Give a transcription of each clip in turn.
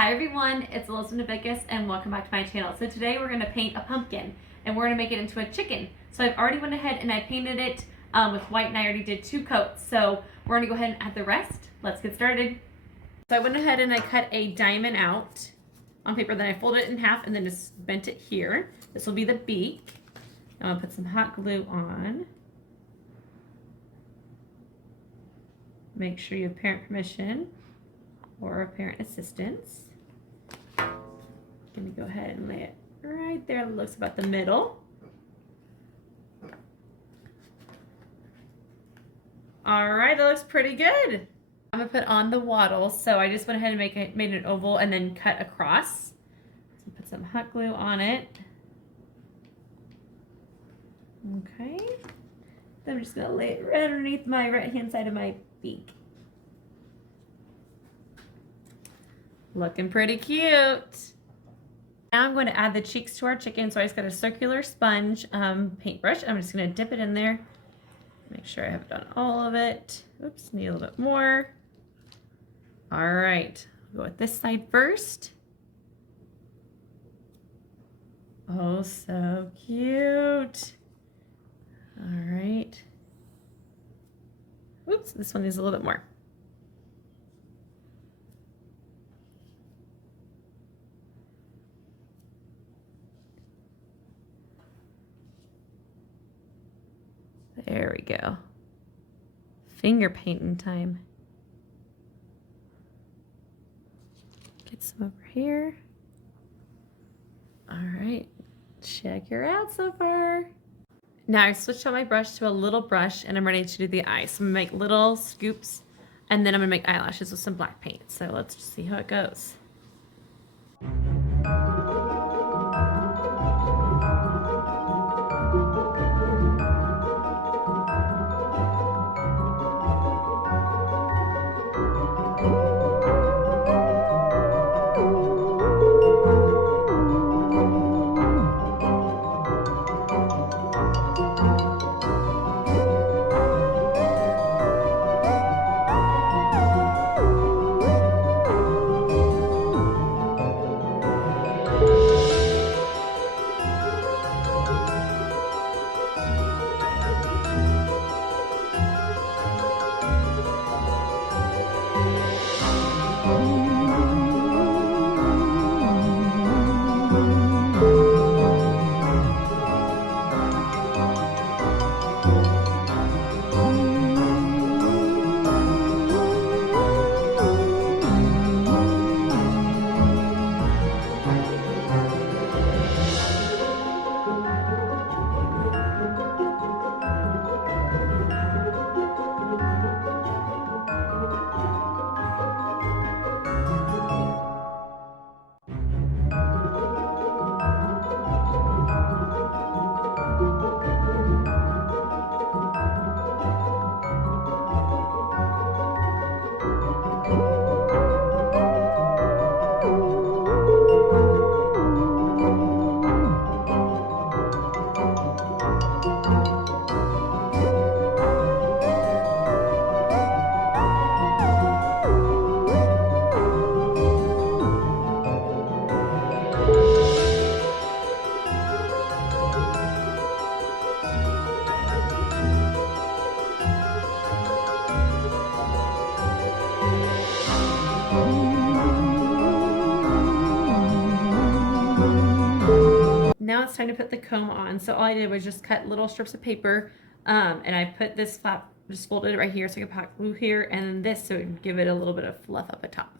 Hi everyone, it's Elizabeth and welcome back to my channel. So today we're going to paint a pumpkin and we're going to make it into a chicken. So I've already went ahead and I painted it with white and I already did 2 coats. So we're going to go ahead and add the rest. Let's get started. So I went ahead and I cut a diamond out on paper, then I folded it in half and then just bent it here. This will be the beak. I'm going to put some hot glue on. Make sure you have parent permission or parent assistance. I'm gonna go ahead and lay it right there. It looks about the middle. All right, that looks pretty good. I'm gonna put on the wattles. So I just went ahead and made an oval and then cut across. So put some hot glue on it. Okay. Then I'm just gonna lay it right underneath my right-hand side of my beak. Looking pretty cute. Now I'm going to add the cheeks to our chicken. So I just got a circular sponge paintbrush. I'm just going to dip it in there. Make sure I have done all of it. Oops, need a little bit more. All right, I'll go with this side first. Oh, so cute. All right. Oops, this one needs a little bit more. There we go. Finger painting time. Get some over here. All right, check her out so far. Now I switched out my brush to a little brush and I'm ready to do the eyes. So I'm gonna make little scoops and then I'm gonna make eyelashes with some black paint. So let's just see how it goes. Now it's time to put the comb on. So all I did was just cut little strips of paper and I put this flap, just folded it right here so I could put glue here and then this so it would give it a little bit of fluff up at top.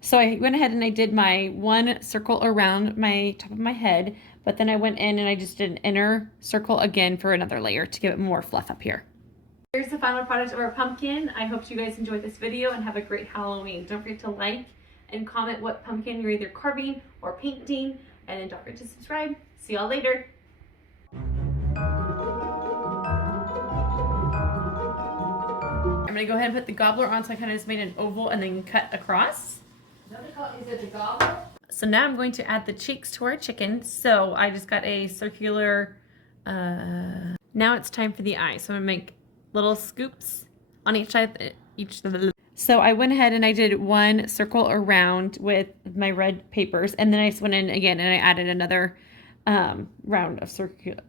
So I went ahead and I did my one circle around my top of my head, but then I went in and I just did an inner circle again for another layer to give it more fluff up here. Here's the final product of our pumpkin. I hope you guys enjoyed this video and have a great Halloween. Don't forget to like and comment what pumpkin you're either carving or painting, and then don't forget to subscribe. See y'all later. I'm gonna go ahead and put the gobbler on, so I kind of just made an oval and then cut across. Is it the gobbler? So now I'm going to add the cheeks to our chicken. So I just got a circular, now it's time for the eye. So I'm gonna make little scoops on each side, So I went ahead and I did one circle around with my red papers, and then I just went in again and I added another round of circular.